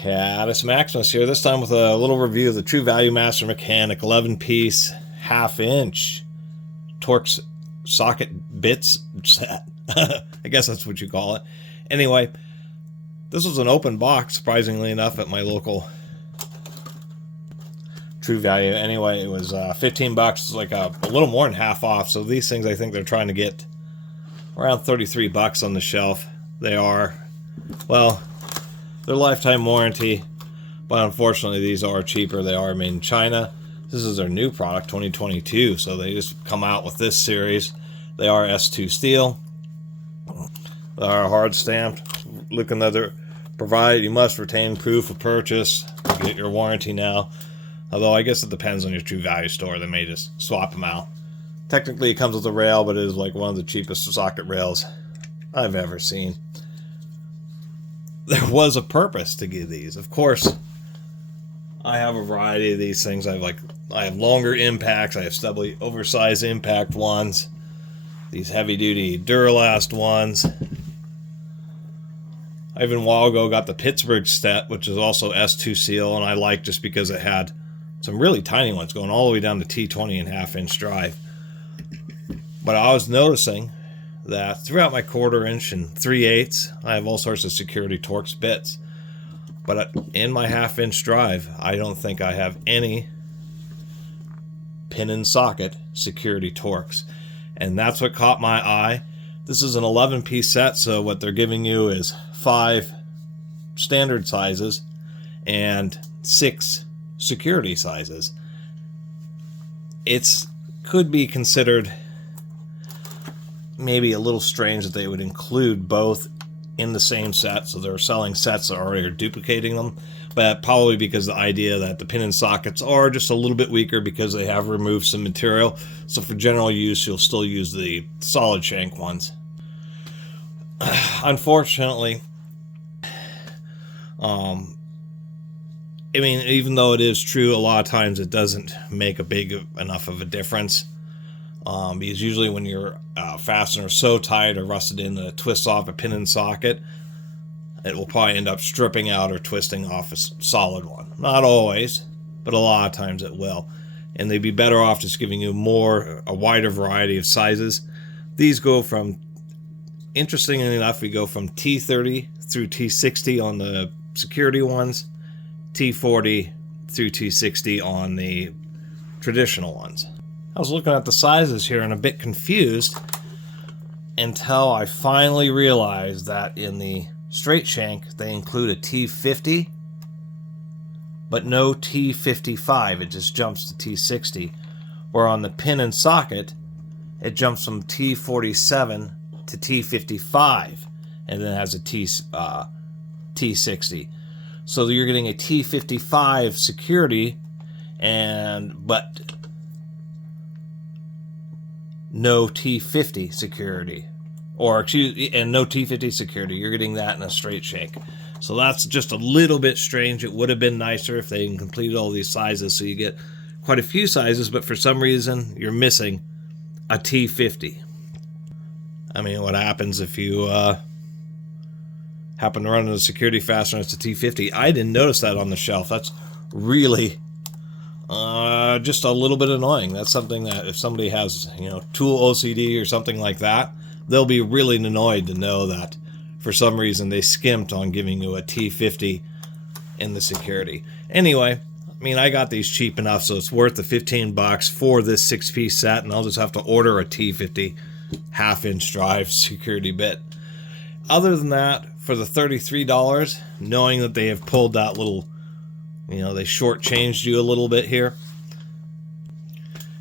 Catus Maximus here, this time with a little review of the True Value Master Mechanic 11-piece half-inch Torx socket bits set. I guess that's what you call it. Anyway, this was an open box, surprisingly enough, at my local True Value. Anyway, it was 15 bucks, like a little more than half off. So these things, I think they're trying to get around 33 bucks on the shelf. They are, well, they're lifetime warranty, but unfortunately these are cheaper. They are made in China. This is their new product, 2022, so they just come out with this series. They are S2 steel. They are hard stamped. Looking leather provided. You must retain proof of purchase to get your warranty now. Although I guess it depends on your True Value store. They may just swap them out. Technically it comes with a rail, but it is like one of the cheapest socket rails I've ever seen. There was a purpose to give these. Of course, I have a variety of these things. I have longer impacts. I have stubbly, oversized impact ones. These heavy-duty Duralast ones. I even a while ago got the Pittsburgh set, which is also S2 steel, and I like just because it had some really tiny ones going all the way down to T20 and half-inch drive. But I was noticing that throughout my 1/4 inch and 3/8, I have all sorts of security Torx bits. But in my half-inch drive, I don't think I have any pin and socket security Torx. And that's what caught my eye. This is an 11-piece set, so what they're giving you is 5 standard sizes and 6 security sizes. It's could be considered maybe a little strange that they would include both in the same set, so they're selling sets that already are duplicating them, but probably because the idea that the pin and sockets are just a little bit weaker because they have removed some material, so for general use you'll still use the solid shank ones. Unfortunately, I mean, even though it is true, a lot of times it doesn't make a big enough of a difference. Because usually when your fastener is so tight or rusted in that it twists off a pin and socket, it will probably end up stripping out or twisting off a solid one. Not always, but a lot of times it will. And they'd be better off just giving you a wider variety of sizes. These go from, interestingly enough, we go from T30 through T60 on the security ones, T40 through T60 on the traditional ones. I was looking at the sizes here and a bit confused until I finally realized that in the straight shank they include a T50 but no T55. It just jumps to T60, where on the pin and socket it jumps from T47 to T55 and then has a T60. So you're getting a T55 security but no T50 security, and no T50 security. You're getting that in a straight shank. So that's just a little bit strange. It would have been nicer if they completed all these sizes, so you get quite a few sizes, but for some reason you're missing a T50. I mean, what happens if you happen to run into a security fastener that's a T50? I didn't notice that on the shelf. That's really just a little bit annoying. That's something that if somebody has, tool OCD or something like that, they'll be really annoyed to know that for some reason they skimped on giving you a T50 in the security. Anyway, I mean, I got these cheap enough, so it's worth the 15 bucks for this 6-piece set, and I'll just have to order a T50 half-inch drive security bit. Other than that, for the $33, knowing that they have pulled that little, they shortchanged you a little bit here.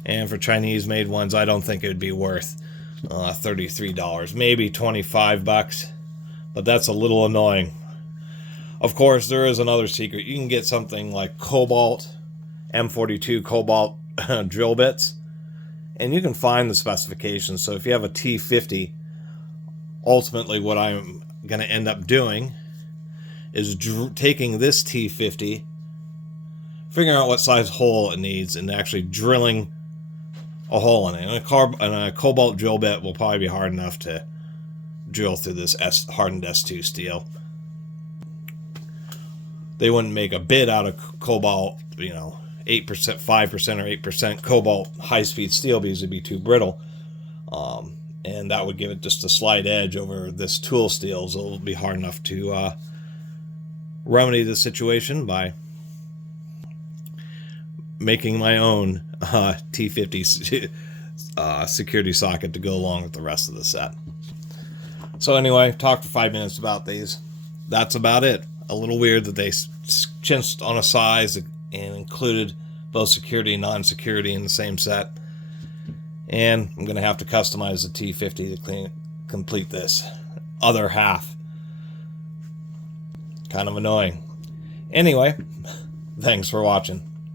And for Chinese-made ones, I don't think it would be worth $33. Maybe 25 bucks, but that's a little annoying. Of course, there is another secret. You can get something like Cobalt, M42 Cobalt drill bits, and you can find the specifications. So if you have a T50, ultimately what I'm going to end up doing is taking this T50, figuring out what size hole it needs, and actually drilling a hole in it. And a Cobalt drill bit will probably be hard enough to drill through this hardened S2 steel. they wouldn't make a bit out of cobalt, 8%, 5% or 8% cobalt high-speed steel because it'd be too brittle. And that would give it just a slight edge over this tool steel, so it'll be hard enough to remedy the situation by making my own T50 security socket to go along with the rest of the set. So anyway, talked for 5 minutes about these. That's about it. A little weird that they chinched on a size and included both security and non-security in the same set. And I'm going to have to customize the T50 to complete this other half. Kind of annoying. Anyway, thanks for watching.